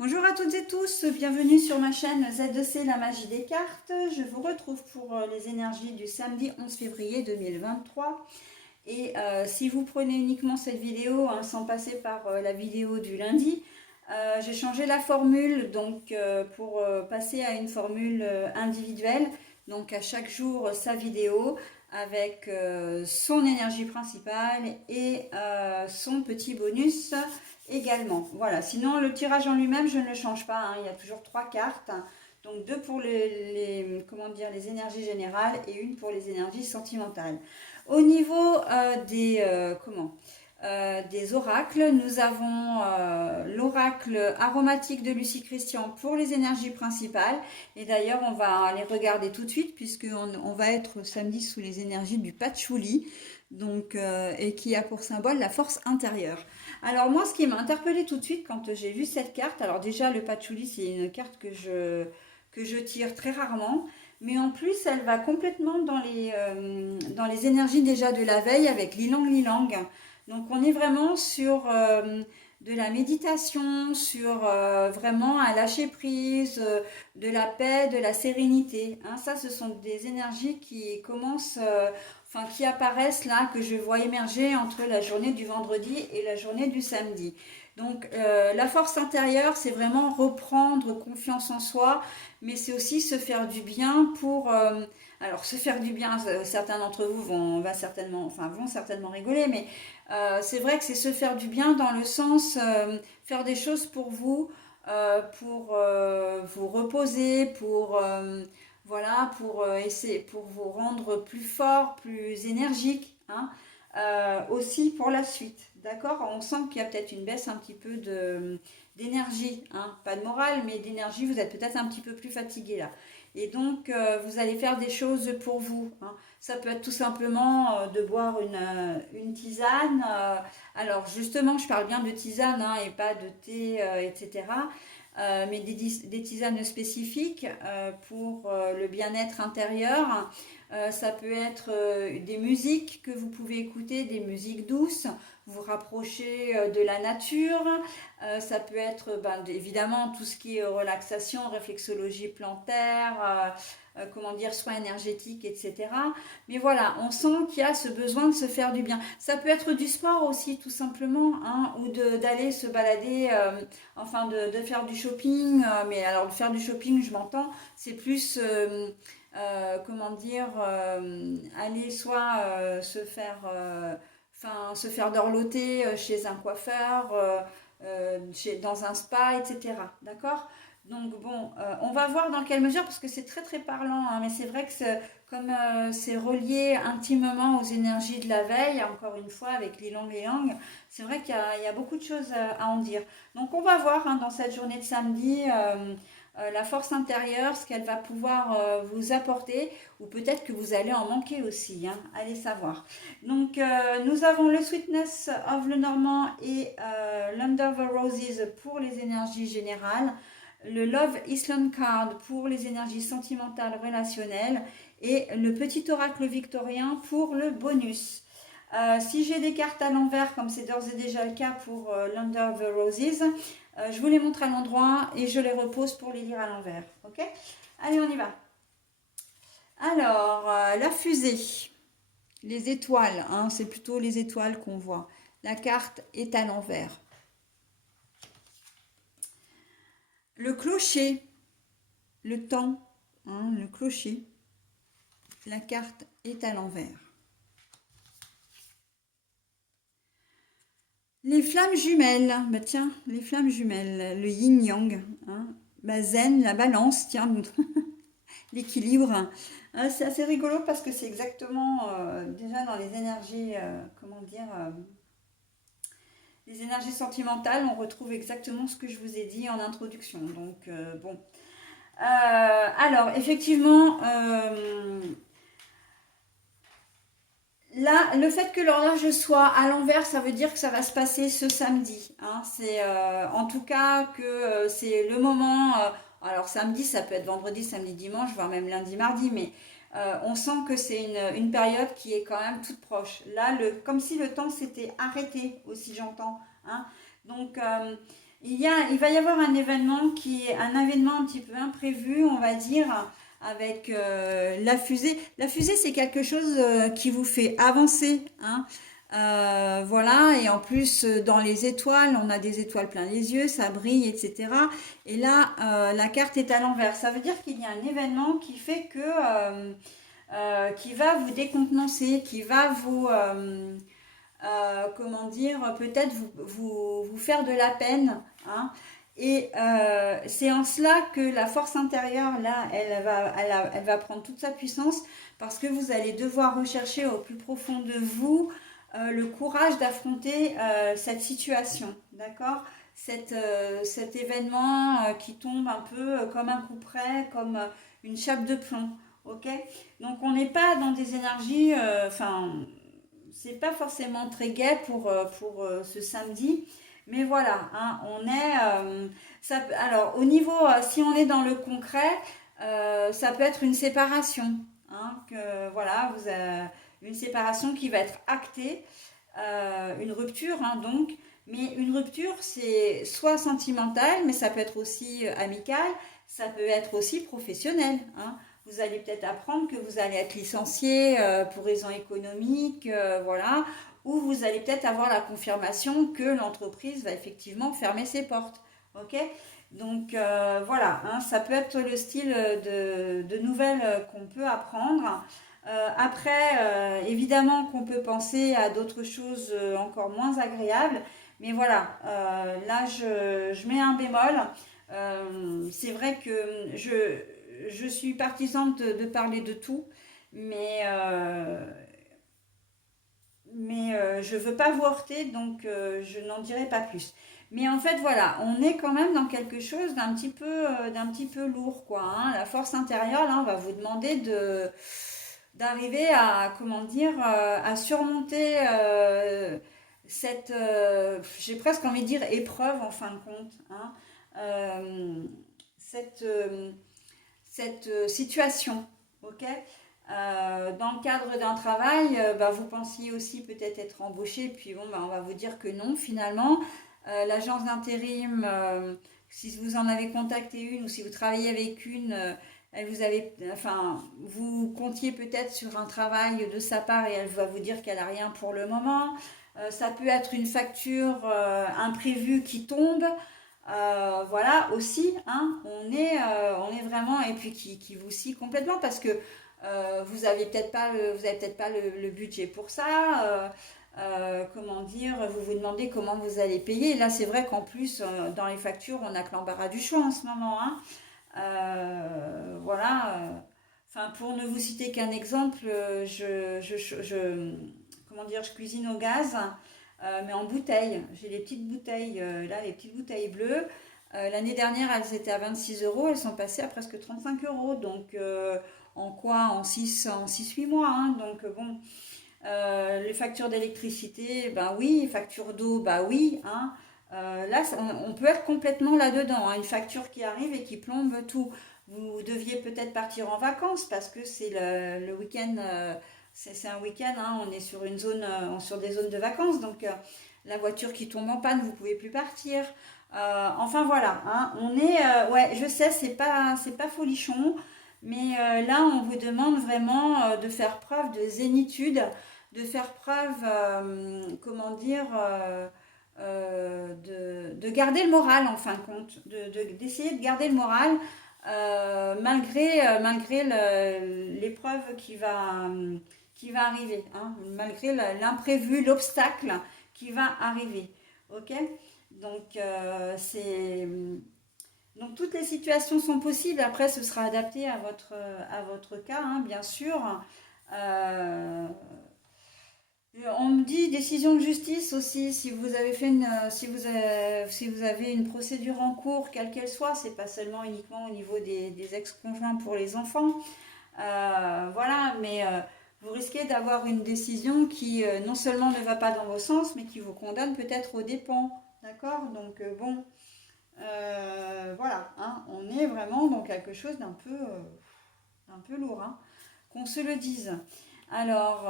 Bonjour à toutes et tous, bienvenue sur ma chaîne Z2C La Magie des Cartes. Je vous retrouve pour les énergies du samedi 11 février 2023. Et si vous prenez uniquement cette vidéo sans passer par la vidéo du lundi, j'ai changé la formule donc pour passer à une formule individuelle. Donc à chaque jour sa vidéo avec son énergie principale et son petit bonus également. Voilà, sinon le tirage en lui-même je ne le change pas, il y a toujours 3 cartes. Donc 2 pour comment dire, les énergies générales et une pour les énergies sentimentales. Au niveau des oracles, nous avons l'oracle aromatique de Lucie Christian pour les énergies principales. Et d'ailleurs, on va les regarder tout de suite puisqu'on va être samedi sous les énergies du patchouli, donc, et qui a pour symbole la force intérieure. Alors moi, ce qui m'a interpellée tout de suite quand j'ai vu cette carte, alors déjà le patchouli, c'est une carte que je tire très rarement. Mais en plus, elle va complètement dans les énergies déjà de la veille avec l'ilang lilang. Donc on est vraiment sur de la méditation, sur vraiment un lâcher prise, de la paix, de la sérénité. Hein, ça, ce sont des énergies qui commencent, qui apparaissent là, que je vois émerger entre la journée du vendredi et la journée du samedi. Donc la force intérieure, c'est vraiment reprendre confiance en soi, mais c'est aussi se faire du bien pour... alors se faire du bien, certains d'entre vous vont certainement rigoler, mais c'est vrai que c'est se faire du bien dans le sens faire des choses pour vous reposer, pour vous rendre plus fort, plus énergique, hein, aussi pour la suite. D'accord? On sent qu'il y a peut-être une baisse un petit peu d'énergie, hein, pas de morale, mais d'énergie. Vous êtes peut-être un petit peu plus fatigué là. Et donc, vous allez faire des choses pour vous, hein. Ça peut être tout simplement de boire une tisane. Alors justement, je parle bien de tisane, hein, et pas de thé, etc. Mais des tisanes spécifiques pour le bien-être intérieur. Ça peut être des musiques que vous pouvez écouter, des musiques douces, vous rapprocher de la nature. Ça peut être évidemment tout ce qui est relaxation, réflexologie plantaire, soins énergétiques, etc. Mais voilà, on sent qu'il y a ce besoin de se faire du bien. Ça peut être du sport aussi, tout simplement, hein, ou d'aller se balader, de faire du shopping. Mais alors, de faire du shopping, je m'entends, c'est plus, aller soit se faire dorloter chez un coiffeur, dans un spa, etc. D'accord? Donc bon, on va voir dans quelle mesure, parce que c'est très très parlant, hein, mais c'est vrai que comme c'est relié intimement aux énergies de la veille, encore une fois avec l'ilang ilang, c'est vrai il y a beaucoup de choses à en dire. Donc on va voir, hein, dans cette journée de samedi la force intérieure, ce qu'elle va pouvoir vous apporter, ou peut-être que vous allez en manquer aussi, hein, allez savoir. Donc nous avons le Sweetness of le Normand et l'Under the Roses pour les énergies générales, le Love Island Card pour les énergies sentimentales relationnelles et le petit oracle victorien pour le bonus. Si j'ai des cartes à l'envers, comme c'est d'ores et déjà le cas pour l'Under the Roses, je vous les montre à l'endroit et je les repose pour les lire à l'envers. Ok? Allez, on y va. Alors, la fusée, les étoiles, hein, c'est plutôt les étoiles qu'on voit. La carte est à l'envers. Le clocher, le temps, hein, le clocher, la carte est à l'envers. Les flammes jumelles, bah tiens, les flammes jumelles, le yin-yang, hein, zen, la balance, tiens, l'équilibre. C'est assez rigolo parce que c'est exactement déjà dans les énergies, les énergies sentimentales, on retrouve exactement ce que je vous ai dit en introduction. Donc bon. Alors effectivement, là, le fait que l'horloge soit à l'envers, ça veut dire que ça va se passer ce samedi, hein. C'est en tout cas que c'est le moment. Alors samedi, ça peut être vendredi, samedi, dimanche, voire même lundi, mardi, mais on sent que c'est une période qui est quand même toute proche. Là, comme si le temps s'était arrêté, aussi j'entends, hein. Donc il va y avoir un événement un événement un petit peu imprévu, on va dire, avec la fusée. La fusée, c'est quelque chose qui vous fait avancer, hein. Voilà, et en plus, dans les étoiles, on a des étoiles plein les yeux, ça brille, etc. Et là, la carte est à l'envers. Ça veut dire qu'il y a un événement qui fait qui va vous décontenancer, qui va comment dire, peut-être vous faire de la peine, hein. Et c'est en cela que la force intérieure, là, elle va prendre toute sa puissance parce que vous allez devoir rechercher au plus profond de vous le courage d'affronter cette situation, d'accord? Cet événement qui tombe un peu comme un coup près, comme une chape de plomb, ok? Donc on n'est pas dans des énergies, enfin, c'est pas forcément très gai pour ce samedi, mais voilà, hein, on est. Alors, au niveau, si on est dans le concret, ça peut être une séparation, hein, voilà, une séparation qui va être actée, une rupture, hein, donc. Mais une rupture, c'est soit sentimentale, mais ça peut être aussi amical, ça peut être aussi professionnel, hein. Vous allez peut-être apprendre que vous allez être licencié pour raisons économiques, voilà, ou vous allez peut-être avoir la confirmation que l'entreprise va effectivement fermer ses portes. Ok? Donc voilà, hein, ça peut être le style de nouvelles qu'on peut apprendre. Après, évidemment qu'on peut penser à d'autres choses encore moins agréables, mais voilà, là je mets un bémol. C'est vrai que je suis partisane de parler de tout, mais, je ne veux pas vous heurter, donc je n'en dirai pas plus. Mais en fait, voilà, on est quand même dans quelque chose d'un petit peu lourd, quoi, hein. La force intérieure, là, on va vous demander d'arriver à, comment dire, à surmonter j'ai presque envie de dire épreuve en fin de compte, hein. Euh, cette, euh, cette situation, ok? Dans le cadre d'un travail, bah, vous pensiez aussi peut-être être embauché, puis bon, bah, on va vous dire que non, finalement. L'agence d'intérim, si vous en avez contacté une ou si vous travaillez avec une, vous comptiez peut-être sur un travail de sa part et elle va vous dire qu'elle n'a rien pour le moment. Ça peut être une facture imprévue qui tombe. Voilà aussi, hein, on est vraiment, et puis qui vous scie complètement parce que vous avez peut-être pas le budget pour ça. Comment dire, vous vous demandez comment vous allez payer. Là, c'est vrai qu'en plus, dans les factures, on n'a que l'embarras du choix en ce moment, hein. Voilà. Enfin, pour ne vous citer qu'un exemple, comment dire, je cuisine au gaz, mais en bouteille. J'ai les petites bouteilles, là, les petites bouteilles bleues. L'année dernière, elles étaient à 26 euros, elles sont passées à presque 35 euros. Donc, en quoi? En 6-8 mois, hein. Donc, bon, les factures d'électricité, ben oui, facture d'eau, bah oui, hein. Là, on peut être complètement là-dedans, hein. Une facture qui arrive et qui plombe tout. Vous deviez peut-être partir en vacances parce que c'est le week-end, c'est un week-end, hein. On est sur une zone, sur des zones de vacances, donc la voiture qui tombe en panne, vous pouvez plus partir. Enfin voilà, hein. Ouais, je sais, c'est pas folichon, mais là, on vous demande vraiment de faire preuve de zénitude, de faire preuve, comment dire, de garder le moral en fin de compte, d'essayer de garder le moral malgré l'épreuve qui va arriver, hein, malgré l'imprévu, l'obstacle qui va arriver. Ok? Donc, donc toutes les situations sont possibles. Après, ce sera adapté à votre cas, hein, bien sûr. Euh, on me dit décision de justice aussi. Si vous avez fait si vous avez une procédure en cours, quelle qu'elle soit, c'est pas seulement uniquement au niveau des ex-conjoints pour les enfants. Voilà, mais vous risquez d'avoir une décision qui non seulement ne va pas dans vos sens, mais qui vous condamne peut-être aux dépens. D'accord? Donc bon, voilà, hein, on est vraiment dans quelque chose d'un peu lourd, hein, qu'on se le dise. Alors,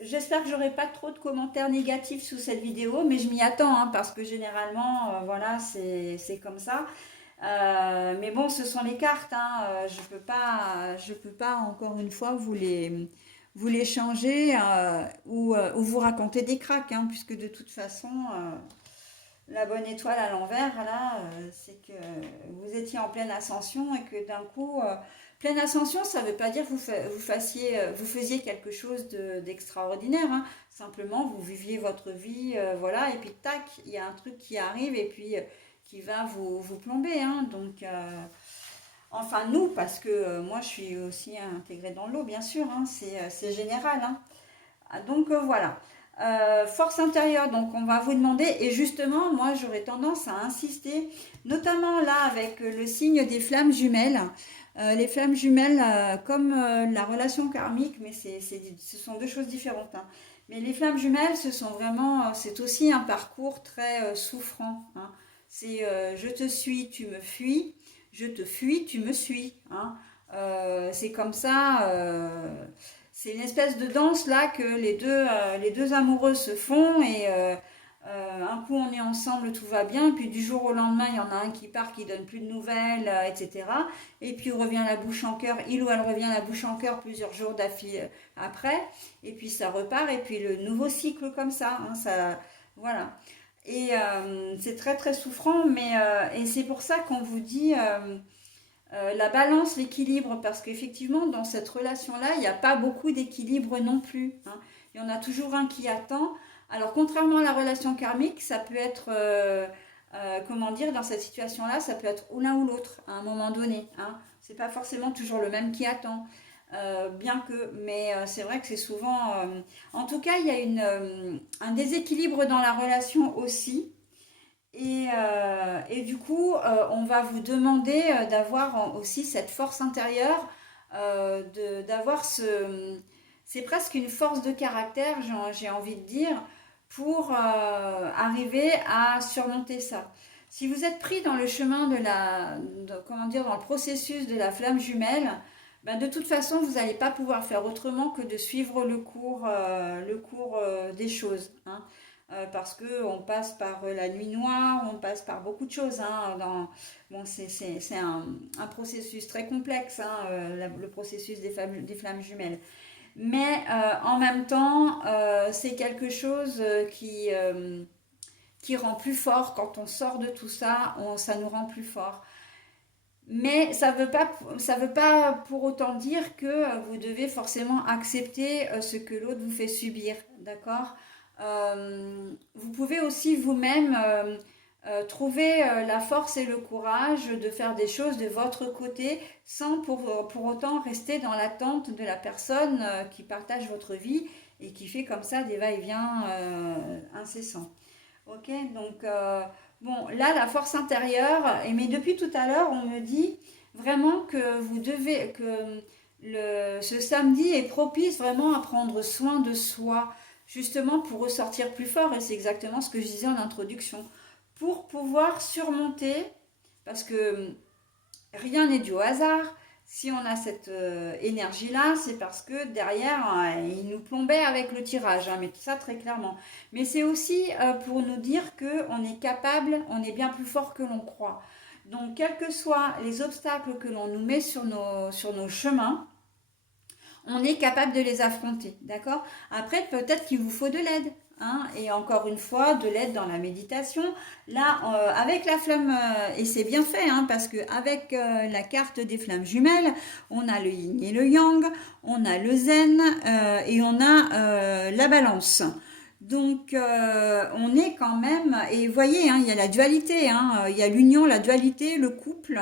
j'espère que j'aurai pas trop de commentaires négatifs sous cette vidéo, mais je m'y attends, hein, parce que généralement, voilà, c'est comme ça. Mais bon, ce sont les cartes, hein, je peux pas encore une fois vous les changer ou vous raconter des cracks, hein, puisque de toute façon, la bonne étoile à l'envers, là, c'est que vous étiez en pleine ascension et que d'un coup, pleine ascension, ça ne veut pas dire que vous faisiez quelque chose d'extraordinaire, hein. Simplement, vous viviez votre vie, voilà, et puis tac, il y a un truc qui arrive et puis qui va vous plomber, hein. Donc, enfin, nous, parce que moi, je suis aussi intégrée dans l'eau, bien sûr, hein, c'est général, hein. Ah, donc voilà. Force intérieure, donc on va vous demander, et justement, moi j'aurais tendance à insister, notamment là avec le signe des flammes jumelles. Les flammes jumelles, comme la relation karmique, mais ce sont deux choses différentes, hein. Mais les flammes jumelles, ce sont vraiment, c'est aussi un parcours très souffrant, hein. C'est je te suis, tu me fuis, je te fuis, tu me suis, hein. C'est comme ça. C'est une espèce de danse là que les deux amoureux se font et un coup on est ensemble, tout va bien, puis du jour au lendemain il y en a un qui part, qui donne plus de nouvelles, etc. Et puis revient la bouche en cœur, il ou elle revient la bouche en cœur plusieurs jours d'affilée après, et puis ça repart, et puis le nouveau cycle comme ça, hein, ça voilà. Et c'est très très souffrant, mais et c'est pour ça qu'on vous dit la balance, l'équilibre, parce qu'effectivement, dans cette relation-là, il n'y a pas beaucoup d'équilibre non plus, hein. Il y en a toujours un qui attend. Alors, contrairement à la relation karmique, ça peut être, comment dire, dans cette situation-là, ça peut être ou l'un ou l'autre à un moment donné, hein. C'est pas forcément toujours le même qui attend, bien que, mais c'est vrai que c'est souvent. En tout cas, il y a un déséquilibre dans la relation aussi. Et du coup, on va vous demander d'avoir aussi cette force intérieure, d'avoir ce... C'est presque une force de caractère, j'ai envie de dire, pour arriver à surmonter ça. Si vous êtes pris dans le chemin comment dire, dans le processus de la flamme jumelle, ben de toute façon, vous n'allez pas pouvoir faire autrement que de suivre le cours des choses, hein. Parce que on passe par la nuit noire, on passe par beaucoup de choses, hein, bon, c'est un processus très complexe, hein, le processus des flammes jumelles. Mais en même temps, c'est quelque chose qui rend plus fort. Quand on sort de tout ça, ça nous rend plus fort. Mais ça veut pas pour autant dire que vous devez forcément accepter ce que l'autre vous fait subir, d'accord? Vous pouvez aussi vous-même trouver la force et le courage de faire des choses de votre côté sans pour autant rester dans l'attente de la personne qui partage votre vie et qui fait comme ça des va-et-vient incessants. Ok, donc bon, là, la force intérieure, mais depuis tout à l'heure, on me dit vraiment que ce samedi est propice vraiment à prendre soin de soi, justement pour ressortir plus fort, et c'est exactement ce que je disais en introduction, pour pouvoir surmonter, parce que rien n'est dû au hasard. Si on a cette énergie-là, c'est parce que derrière, il nous plombait avec le tirage, hein, mais tout ça très clairement. Mais c'est aussi pour nous dire qu'on est capable, on est bien plus fort que l'on croit. Donc, quels que soient les obstacles que l'on nous met sur nos chemins, on est capable de les affronter, d'accord? Après, peut-être qu'il vous faut de l'aide, hein, et encore une fois, de l'aide dans la méditation. Là, avec la flamme, et c'est bien fait, hein, parce que avec la carte des flammes jumelles, on a le yin et le yang, on a le zen, et on a la balance. Donc, on est quand même, et vous voyez, hein, il y a la dualité, hein, il y a l'union, la dualité, le couple.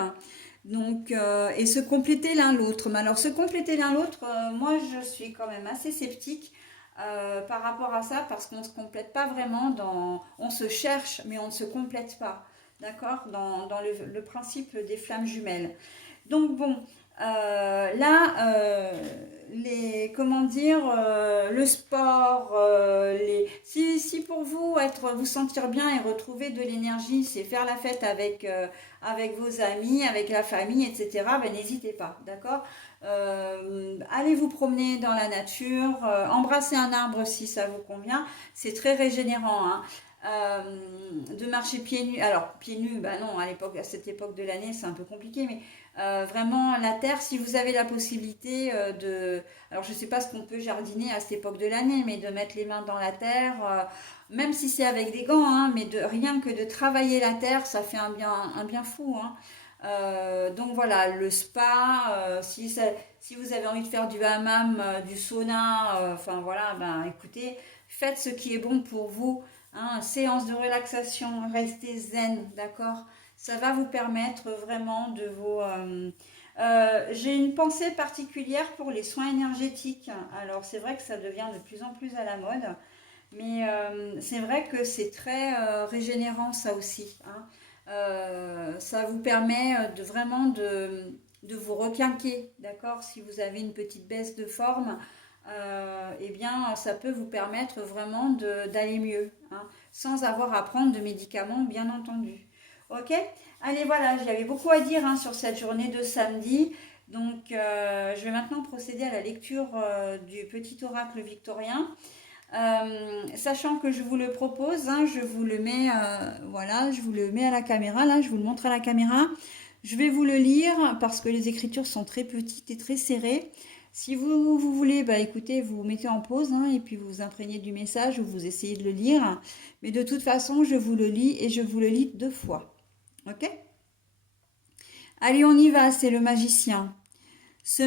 Donc, et se compléter l'un l'autre. Mais alors, se compléter l'un l'autre, moi, je suis quand même assez sceptique par rapport à ça, parce qu'on ne se complète pas vraiment on se cherche, mais on ne se complète pas, d'accord, dans le principe des flammes jumelles. Donc, bon, Comment dire, le sport, si pour vous vous sentir bien et retrouver de l'énergie, c'est faire la fête avec vos amis, avec la famille, etc. Ben n'hésitez pas, d'accord? Allez vous promener dans la nature, embrasser un arbre si ça vous convient, c'est très régénérant, hein. De marcher pieds nus, alors pieds nus, bah non, à cette époque de l'année, c'est un peu compliqué, mais vraiment la terre, si vous avez la possibilité alors je ne sais pas ce qu'on peut jardiner à cette époque de l'année, mais de mettre les mains dans la terre, même si c'est avec des gants, hein, mais rien que de travailler la terre, ça fait un bien fou, hein. Donc voilà, le spa, si vous avez envie de faire du hammam, du sauna, enfin voilà, ben écoutez, faites ce qui est bon pour vous, hein. Séance de relaxation, restez zen, d'accord? Ça va vous permettre vraiment de vous... j'ai une pensée particulière pour les soins énergétiques. Alors c'est vrai que ça devient de plus en plus à la mode, mais c'est vrai que c'est très régénérant ça aussi, hein. Ça vous permet vraiment de vous requinquer, d'accord? Si vous avez une petite baisse de forme, eh bien ça peut vous permettre vraiment d'aller mieux, hein, sans avoir à prendre de médicaments, bien entendu. Ok? Allez, voilà, j'avais beaucoup à dire, hein, sur cette journée de samedi. Donc, je vais maintenant procéder à la lecture du petit oracle victorien. Sachant que je vous le propose, hein, je vous le mets, voilà, je vous le mets à la caméra, là, je vous le montre à la caméra. Je vais vous le lire parce que les écritures sont très petites et très serrées. Si vous voulez, bah écoutez, vous mettez en pause, hein, et puis vous vous imprégnez du message ou vous essayez de le lire. Mais de toute façon, je vous le lis et je vous le lis 2 fois. Ok? Allez, on y va, c'est le magicien. Se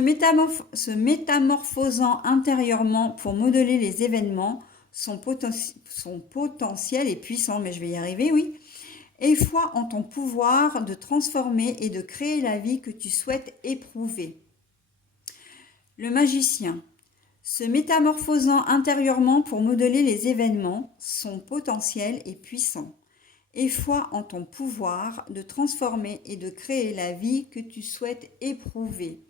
métamorphosant intérieurement pour modeler les événements, son potentiel est puissant, mais je vais y arriver, oui. Aie foi en ton pouvoir de transformer et de créer la vie que tu souhaites éprouver. Le magicien. Se métamorphosant intérieurement pour modeler les événements, son potentiel est puissant. Aie foi en ton pouvoir de transformer et de créer la vie que tu souhaites éprouver.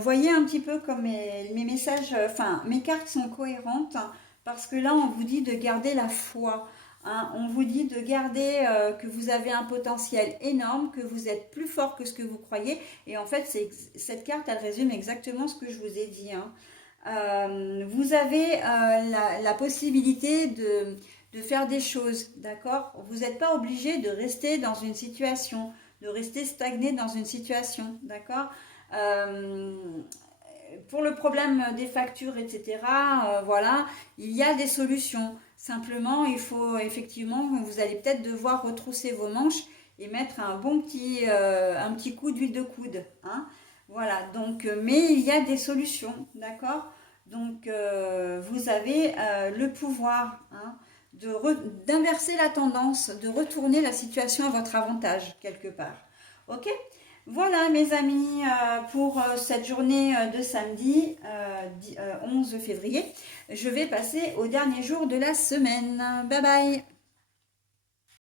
Voyez un petit peu comme mes messages, enfin mes cartes sont cohérentes, hein, parce que là on vous dit de garder la foi, hein, on vous dit de garder que vous avez un potentiel énorme, que vous êtes plus fort que ce que vous croyez, et en fait cette carte elle résume exactement ce que je vous ai dit, hein. Vous avez la possibilité de faire des choses, d'accord? Vous n'êtes pas obligé de rester dans une situation, de rester stagné dans une situation, d'accord? Euh, pour le problème des factures, etc., voilà, il y a des solutions. Simplement, il faut effectivement, vous allez peut-être devoir retrousser vos manches et mettre un petit coup d'huile de coude, hein. Voilà, donc, mais il y a des solutions, d'accord? Donc, vous avez le pouvoir, hein, d'inverser la tendance, de retourner la situation à votre avantage, quelque part. Ok? Voilà mes amis, pour cette journée de samedi 11 février. Je vais passer au dernier jour de la semaine. Bye bye!